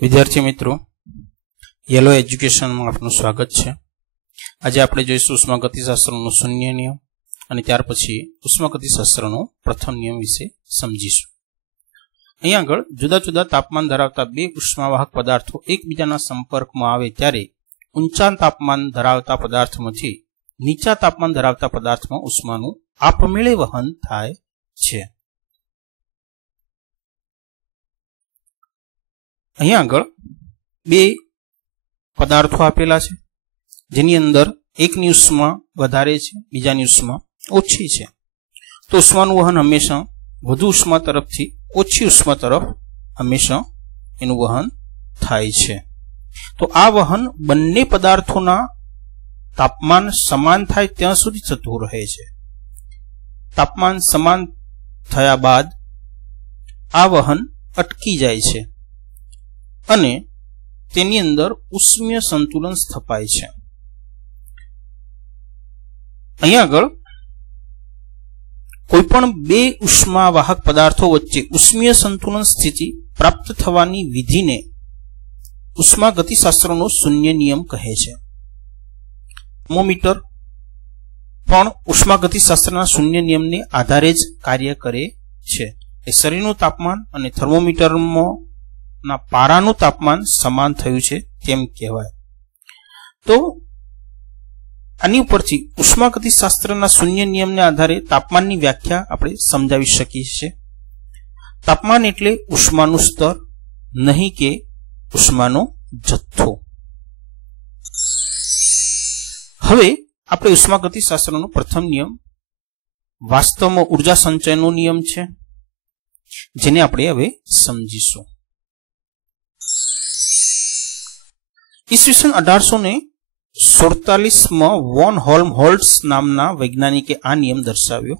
विद्यार्थी मित्रों, yellow education में आपનું स्वागत है। आज આપણે જોઈશું ઉષ્માગતિશાસ્ત્રનો શૂન્ય નિયમ અને ત્યાર પછી ઉષ્માગતિશાસ્ત્રનો પ્રથમ નિયમ વિશે સમજીશું। અહીં આગળ જુદા જુદા તાપમાન ધરાવતા બે ઉષ્માવાહક પદાર્થો એકબીજાના સંપર્કમાં આવે ત્યારે ઊંચા તાપમાન ધરાવતા પદાર્થમાંથી નીચા તાપમાન ધરાવતા પદાર્થમાં ઉષ્માનું આપમેળે વહન થાય છે। અહીં આગળ બે પદાર્થો આપેલા છે, જેની અંદર એકની ઉષ્મા વધારે છે, બીજાની ઉષ્મા ઓછી છે। તો ઉષ્માનું વહન હંમેશા વધુ ઉષ્મા તરફથી ઓછી ઉષ્મા તરફ હંમેશા એનું વહન થાય છે। તો આ વહન બંને પદાર્થોના તાપમાન સમાન થાય ત્યાં સુધી થતું રહે છે। તાપમાન સમાન થયા બાદ આ વહન અટકી જાય છે અને તેની અંદર ઉષ્મીય સંતુલન સ્થપાય છે। અહીં આગળ કોઈ પણ બે ઉષ્માવાહક પદાર્થો વચ્ચે ઉષ્મીય સંતુલન સ્થિતિ પ્રાપ્ત થવાની વિધિને ઉષ્માગતિશાસ્ત્રનો શૂન્ય નિયમ કહે છે। થર્મોમીટર પણ ઉષ્માગતિશાસ્ત્રના શૂન્ય નિયમને આધારે જ કાર્ય કરે છે। એ શરીરનું તાપમાન અને થર્મોમીટરમાં પારાનું તાપમાન સમાન થયું છે તેમ કહેવાય। તો આની ઉપરથી ઉષ્માગતિશાસ્ત્રના શૂન્ય નિયમને આધારે તાપમાનની વ્યાખ્યા આપણે સમજાવી શકીએ છીએ। તાપમાન એટલે ઉષ્માનું સ્તર, નહીં કે ઉષ્માનો જથ્થો। હવે આપણે ઉષ્માગતિશાસ્ત્રનો પ્રથમ નિયમ વાસ્તવમાં ઉર્જા સંચયનો નિયમ છે, જેને આપણે હવે સમજીશું। ઈસવીસન 1847 વોન હોલ્મહોલ્ટ્ઝ નામના વૈજ્ઞાનિકે આ નિયમ દર્શાવ્યો।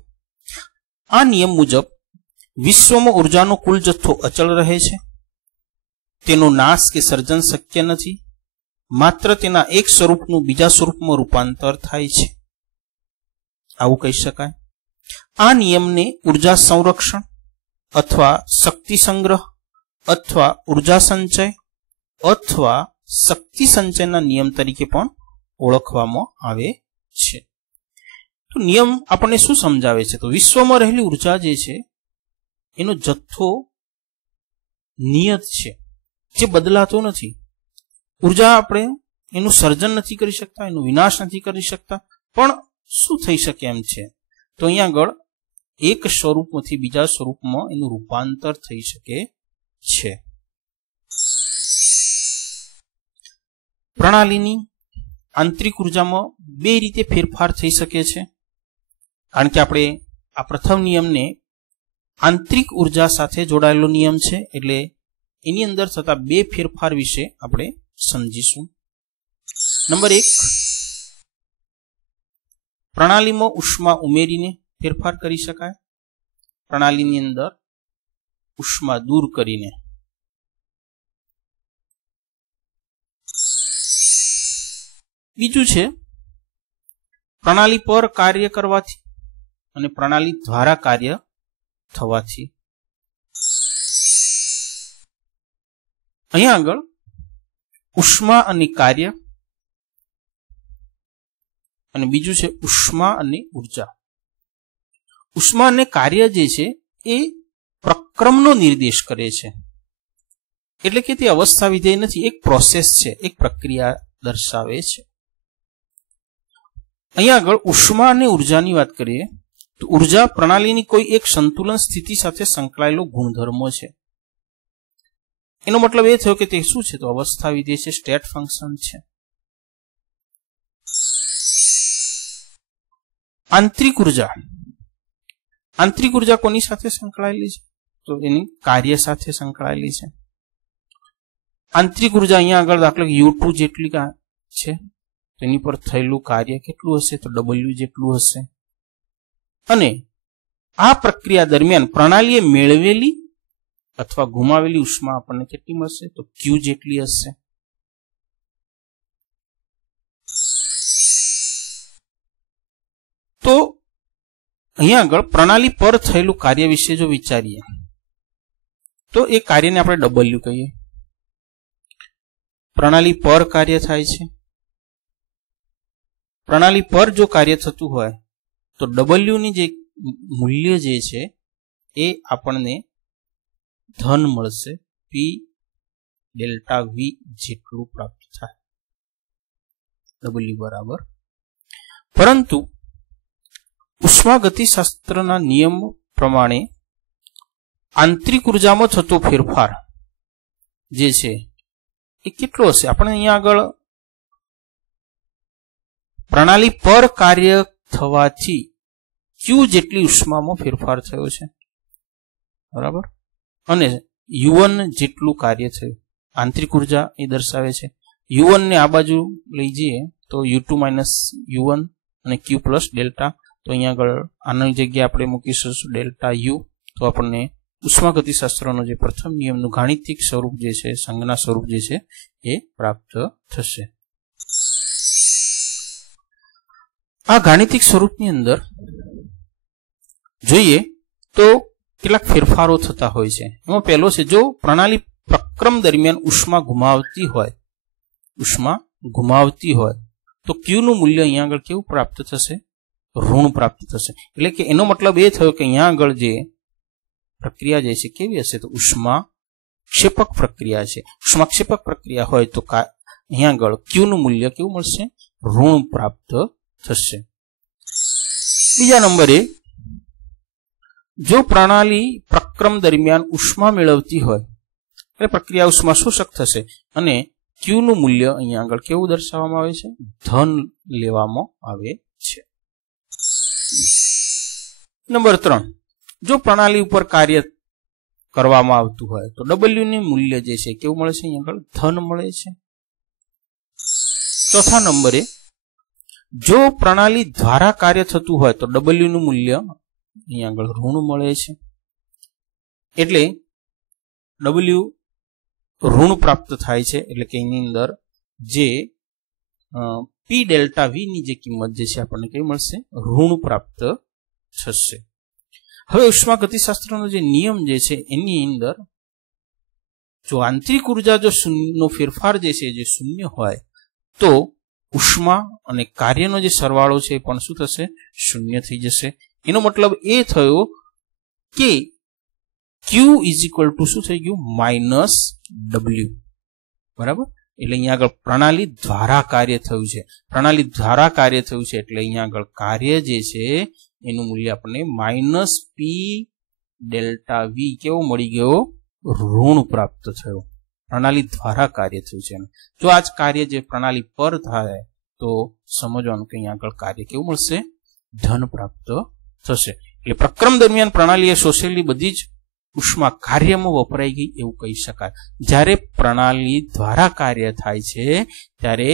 આ નિયમ મુજબ વિશ્વમાં ઉર્જાનો કુલ જથ્થો અચળ રહે છે, તેનો નાશ કે સર્જન શક્ય નથી, માત્ર તેના એક સ્વરૂપનું બીજા સ્વરૂપમાં રૂપાંતર થાય છે, આવું કહી શકાય। આ નિયમને ઉર્જા સંરક્ષણ અથવા શક્તિ સંગ્રહ અથવા ઉર્જા સંચય અથવા શક્તિ સંચયના નિયમ તરીકે પણ ઓળખવામાં આવે છે। તો નિયમ આપણને શું સમજાવે છે? તો વિશ્વમાં રહેલી ઉર્જા જે છે એનો જથ્થો નિયત છે, જે બદલાતો નથી। ઉર્જા આપણે એનું સર્જન નથી કરી શકતા, એનો વિનાશ નથી કરી શકતા, પણ શું થઈ શકે એમ છે? તો અહીંયા આગળ એક સ્વરૂપમાંથી બીજા સ્વરૂપમાં એનું રૂપાંતર થઈ શકે છે। પ્રણાલીની આંતરિક ઉર્જામાં બે રીતે ફેરફાર થઈ શકે છે, કારણ કે આપણે આ પ્રથમ નિયમને આંતરિક ઉર્જા સાથે જોડાયેલો નિયમ છે, એટલે એની અંદર થતા બે ફેરફાર વિશે આપણે સમજીશું। નંબર 1, પ્રણાલીમાં ઉષ્મા ઉમેરીને ફેરફાર કરી શકાય, પ્રણાલીની અંદર ઉષ્મા દૂર કરીને। બીજું છે પ્રણાલી પર કાર્ય કરવાથી અને પ્રણાલી દ્વારા કાર્ય થવાથી। અહીંયા આગળ ઉષ્મા અને કાર્ય અને બીજું છે ઉષ્મા અને ઉર્જા। ઉષ્મા અને કાર્ય જે છે એ પ્રક્રમનો નિર્દેશ કરે છે, એટલે કે તે અવસ્થા વિધેય નથી, એક પ્રોસેસ છે, એક પ્રક્રિયા દર્શાવે છે। અહીંયા આગળ ઉષ્મા અને ઉર્જાની વાત કરીએ તો ઉર્જા પ્રણાલીની કોઈ એક સંતુલન સ્થિતિ સાથે સંકળાયેલો ગુણધર્મો છે। એનો મતલબ એ થયો કે તે શું છે? તો અવસ્થા વિધેય છે, સ્ટેટ ફંક્શન છે। આંતરિક ઉર્જા કોની સાથે સંકળાયેલી છે? તો એની કાર્ય સાથે સંકળાયેલી છે। આંતરિક ઉર્જા અહીંયા આગળ દાખલા U2 જેટલી છે, તેની પર થયેલું કાર્ય કેટલું હશે? તો W જેટલું હશે। અને આ પ્રક્રિયા દરમિયાન પ્રણાલીએ મેળવેલી અથવા ગુમાવેલી ઉષ્મા આપણને કેટલી મળશે? તો Q જેટલી હશે। તો અહીંયા આગળ પ્રણાલી પર થયેલું કાર્ય વિશે જો વિચારીએ તો એ કાર્યને આપણે W કહીએ। પ્રણાલી પર કાર્ય થાય છે. પ્રણાલી પર જો કાર્ય થતું હોય તો W ની જે મૂલ્ય જે છે એ આપણને ધન મળશે, P ડેલ્ટા V જેટલું પ્રાપ્ત થાય, W બરાબર. પરંતુ ઉષ્માગતિશાસ્ત્રના નિયમ પ્રમાણે આંતરિક ઉર્જામાં થતો ફેરફાર જે છે એ કેટલો હશે? આપણે અહીંયા આગળ પ્રણાલી પર કાર્ય થવાથી Q જેટલી ઉષ્મામાં ફેરફાર થયો છે, બરાબર, અને U1 જેટલું કાર્ય થયું. આંતરિક ઉર્જા એ દર્શાવે છે. U1 ને આ બાજુ લઈ જઈએ તો U2 માઇનસ U1 અને Q પ્લસ ડેલ્ટા. તો અહીંયા આગળ આની જગ્યાએ આપણે મૂકીશું ડેલ્ટા U. તો આપણને ઉષ્માગતિશાસ્ત્રનો જે પ્રથમ નિયમનું ગાણિતિક સ્વરૂપ જે છે, સંજ્ઞા સ્વરૂપ જે છે એ પ્રાપ્ત થશે. આ ગાણિતિક સ્વરૂપની અંદર જોઈએ તો કેટલાક ફેરફારો થતા હોય છે. એમાં પહેલો છે, જો પ્રણાલી પ્રક્રમ દરમિયાન ઉષ્મા ગુમાવતી હોય તો Q નું મૂલ્ય અહીંયા આગળ કેવું પ્રાપ્ત થશે? ઋણ પ્રાપ્ત થશે. એટલે કે એનો મતલબ એ થયો કે અહીંયા આગળ જે પ્રક્રિયા જે છે કેવી હશે? તો ઉષ્માક્ષેપક પ્રક્રિયા છે. ઉષ્માક્ષેપક પ્રક્રિયા હોય તો અહીંયા આગળ Q નું મૂલ્ય કેવું મળશે? ઋણ પ્રાપ્ત થશે. બીજા નંબરે, જો પ્રણાલી પ્રક્રમ દરમિયાન ઉષ્મા મેળવતી હોય એટલે પ્રક્રિયા ઉષ્મા શોષક થશે અને Q નું મૂલ્ય અહીંયા આગળ કેવું દર્શાવવામાં આવે છે? ધન લેવામાં આવે છે. નંબર 3, જો પ્રણાલી ઉપર કાર્ય કરવામાં આવતું હોય તો W નું મૂલ્ય જે છે કેવું મળે છે? અહીંયા આગળ ધન મળે છે. ચોથા નંબરે, જો પ્રણાલી દ્વારા કાર્ય થતું હોય તો W નું મૂલ્ય અહીંયા આગળ ઋણ મળે છે. એટલે W ઋણ પ્રાપ્ત થાય છે. એટલે કે એની અંદર જે P ડેલ્ટા V ની જે કિંમત જે છે આપણને કેવી મળશે? ઋણ પ્રાપ્ત થશે. હવે ઉષ્માગતિશાસ્ત્રનો જે નિયમ જે છે એની અંદર જો આંતરિક ઉર્જા જો નો ફેરફાર જે છે જે શૂન્ય હોય તો ઉષ્મા અને કાર્યનો જે સરવાળો છે એ પણ શું થશે? શૂન્ય થઈ જશે. એનો મતલબ એ થયો કે Q ઇઝ ઇક્વલ ટુ શું થઈ ગયું? માઇનસ W, બરાબર. એટલે અહીંયા આગળ પ્રણાલી દ્વારા કાર્ય થયું છે. પ્રણાલી દ્વારા કાર્ય થયું છે એટલે અહીંયા આગળ કાર્ય જે છે એનું મૂલ્ય આપણને માઇનસ P ડેલ્ટા V કેવો મળી ગયો? ઋણ પ્રાપ્ત થયો. પ્રણાલી દ્વારા કાર્ય થયું છે. જો આ જ કાર્ય જે પ્રણાલી પર થાય તો સમજવાનું કે અહીંયા આગળ કાર્ય કેવું મળશે? ધન પ્રાપ્ત થશે. એટલે પ્રક્રમ દરમિયાન પ્રણાલીએ શોષેલી બધી જ ઉષ્મા કાર્યમાં વપરાઈ ગઈ એવું કહી શકાય. જ્યારે પ્રણાલી દ્વારા કાર્ય થાય છે ત્યારે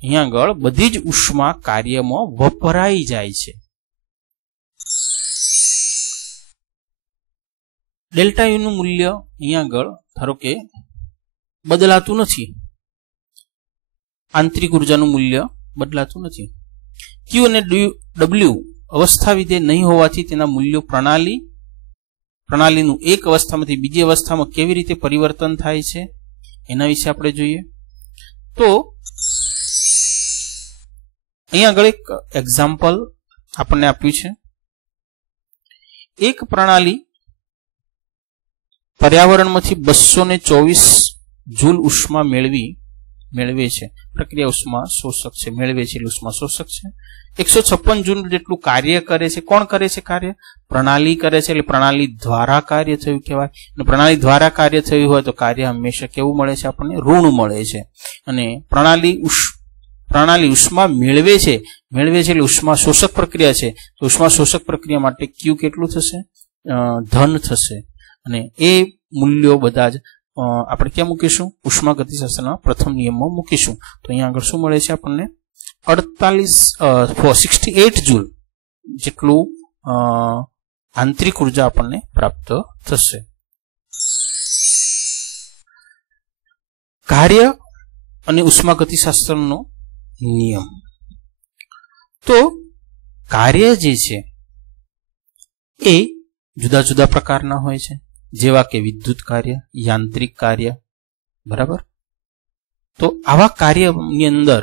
અહીંયા આગળ બધી જ ઉષ્મા કાર્યમાં વપરાઈ જાય છે. ડેલ્ટા યુ નું મૂલ્ય અહીંયા આગળ ધારો કે બદલાતું નથી. આંતરિક ઉર્જાનું મૂલ્ય બદલાતું નથી. Q અને W અવસ્થા વિધેય નહીં હોવાથી તેના મૂલ્યો પ્રણાલીનું એક અવસ્થામાંથી બીજી અવસ્થામાં કેવી રીતે પરિવર્તન થાય છે એના વિશે આપણે જોઈએ. તો અહીંયા આગળ એક એક્ઝામ્પલ આપણને આપ્યું છે. એક પ્રણાલી પર્યાવરણમાંથી 224 જૂલ ઉષ્મા મેળવે છે. પ્રક્રિયા ઉષ્મા શોષક છે. મેળવે છે એટલે ઉષ્મા શોષક છે. 156 જૂલ જેટલું કાર્ય કરે છે. કોણ કરે છે કાર્ય? પ્રણાલી કરે છે. એટલે પ્રણાલી દ્વારા કાર્ય થયું કહેવાય. અને પ્રણાલી દ્વારા કાર્ય થયું હોય તો કાર્ય હંમેશા કેવું મળે છે? આપણને ઋણ મળે છે. અને પ્રણાલી ઉષ્મા મેળવે છે એટલે ઉષ્મા શોષક પ્રક્રિયા છે. તો ઉષ્મા શોષક પ્રક્રિયા માટે Q કેટલું થશે? ધન થશે. અને એ મૂલ્યો બધા જ આપણે ક્યાં મૂકીશું? ઉષ્માગતિશાસ્ત્રના પ્રથમ નિયમમાં મૂકીશું. તો અહીંયા આગળ શું મળે છે આપણને? 68 જૂલ જેટલું આંતરિક ઉર્જા આપણને પ્રાપ્ત થશે. કાર્ય અને ઉષ્માગતિશાસ્ત્રનો નિયમ. તો કાર્ય જે છે એ જુદા જુદા પ્રકારના હોય છે, જેવા કે વિદ્યુત કાર્ય, યાંત્રિક કાર્ય, બરાબર. તો આવા કાર્યની અંદર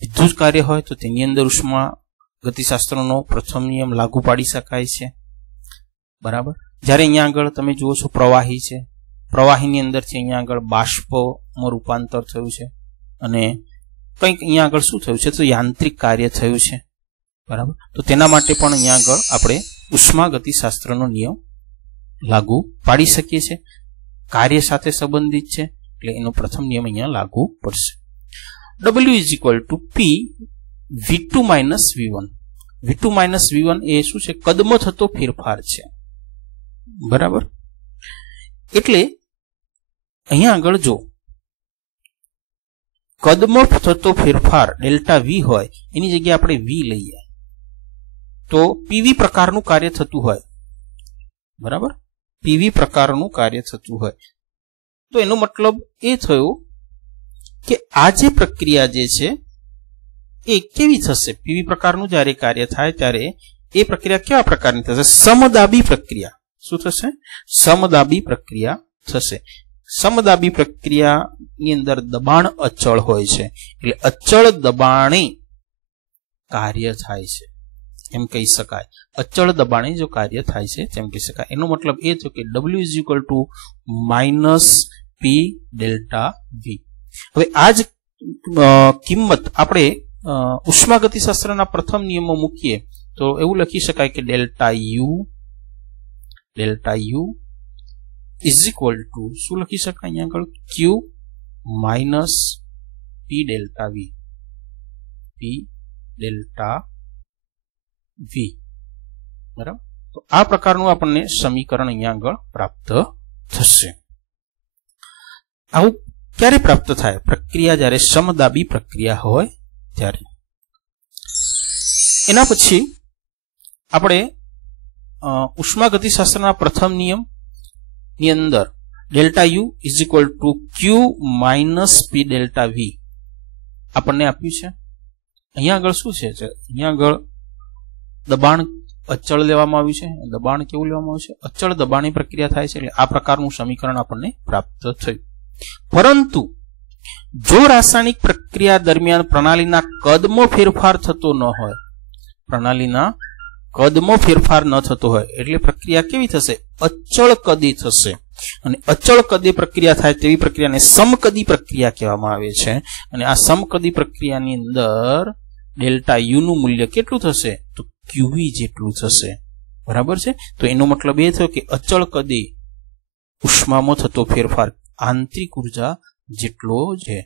વિદ્યુત કાર્ય હોય તો તેની અંદર ઉષ્મા ગતિશાસ્ત્રનો પ્રથમ નિયમ લાગુ પાડી શકાય છે, બરાબર. જ્યારે અહીંયા આગળ તમે જુઓ છો પ્રવાહી છે, પ્રવાહીની અંદરથી અહીંયા આગળ બાષ્પમાં રૂપાંતર થયું છે અને કંઈક અહીંયા આગળ શું થયું છે તો યાંત્રિક કાર્ય થયું છે, બરાબર. તો તેના માટે પણ અહીંયા આગળ આપણે ઉષ્મા ગતિશાસ્ત્રનો નિયમ લાગુ પાડી શકીએ છીએ. કાર્ય સાથે સંબંધિત છે એટલે એનો પ્રથમ નિયમ અહીંયા લાગુ પડશે. W is equal two P V2 minus V1. V2 minus V1 એ શું છે? કદમાં થતો ફેરફાર છે, બરાબર. એટલે અહીંયા આગળ જો કદમાં થતો ફેરફાર ડેલ્ટા V હોય એની જગ્યાએ આપણે V લઈએ તો PV પ્રકારનું કાર્ય થતું હોય, બરાબર. PV પ્રકારનું કાર્ય થતું હોય તો એનો મતલબ એ થયો કે આ જે પ્રક્રિયા જે છે એ કેવી થશે? PV પ્રકારનું જ્યારે કાર્ય થાય ત્યારે એ પ્રક્રિયા કેવા પ્રકારની થશે? સમદાબી પ્રક્રિયા. શું થશે? સમદાબી પ્રક્રિયા થશે. સમદાબી પ્રક્રિયાની અંદર દબાણ અચળ હોય છે એટલે અચળ દબાણે કાર્ય થાય છે એમ કહી શકાય. અચળ દબાણે જો કાર્ય થાય છે તેમ કહી શકાય. એનો મતલબ એ થયો કે W is equal to minus P delta V. હવે આ જ કિંમત આપણે ઉષ્મા ગતિશાસ્ત્રના પ્રથમ નિયમમાં મૂકીએ તો એવું લખી શકાય કે delta U is equal two શું લખી શકાય અહીંયા આગળ? ક્યુ માઇનસ પી ડેલ્ટા વી, બરાબર. તો આ પ્રકારનું આપણને સમીકરણ અહીંયા આગળ પ્રાપ્ત થશે. આવું ક્યારે પ્રાપ્ત થાય? પ્રક્રિયા જ્યારે સમદાબી પ્રક્રિયા હોય ત્યારે. એના પછી આપણે ઉષ્મા ગતિશાસ્ત્રના પ્રથમ નિયમ ની અંદર delta U is equal to Q minus P delta V આપણને આપ્યું છે. અહીંયા આગળ શું છે? અહીંયા આગળ દબાણ અચળ લેવામાં આવ્યું છે. દબાણ કેવું લેવામાં આવ્યું છે? અચળ દબાણની પ્રક્રિયા થાય છે એટલે આ પ્રકારનું સમીકરણ આપણને પ્રાપ્ત થયું. પરંતુ જો રાસાયણિક પ્રક્રિયા દરમિયાન પ્રણાલીના કદમાં ફેરફાર થતો ન હોય, પ્રણાલીના કદમાં ફેરફાર ન થતો હોય એટલે પ્રક્રિયા કેવી થશે? અચળ કદી થશે. અને અચળ કદી પ્રક્રિયા થાય તેવી પ્રક્રિયાને સમકદી પ્રક્રિયા કહેવામાં આવે છે. અને આ સમકદી પ્રક્રિયાની અંદર ડેલ્ટા યુ નું મૂલ્ય કેટલું થશે? તો ક્યુવી જેટલું થશે, બરાબર છે. તો એનો મતલબ એ થયો કે અચળ કદી ઉષ્મામાં થતો ફેરફાર આંતરિક ઉર્જા જેટલો છે.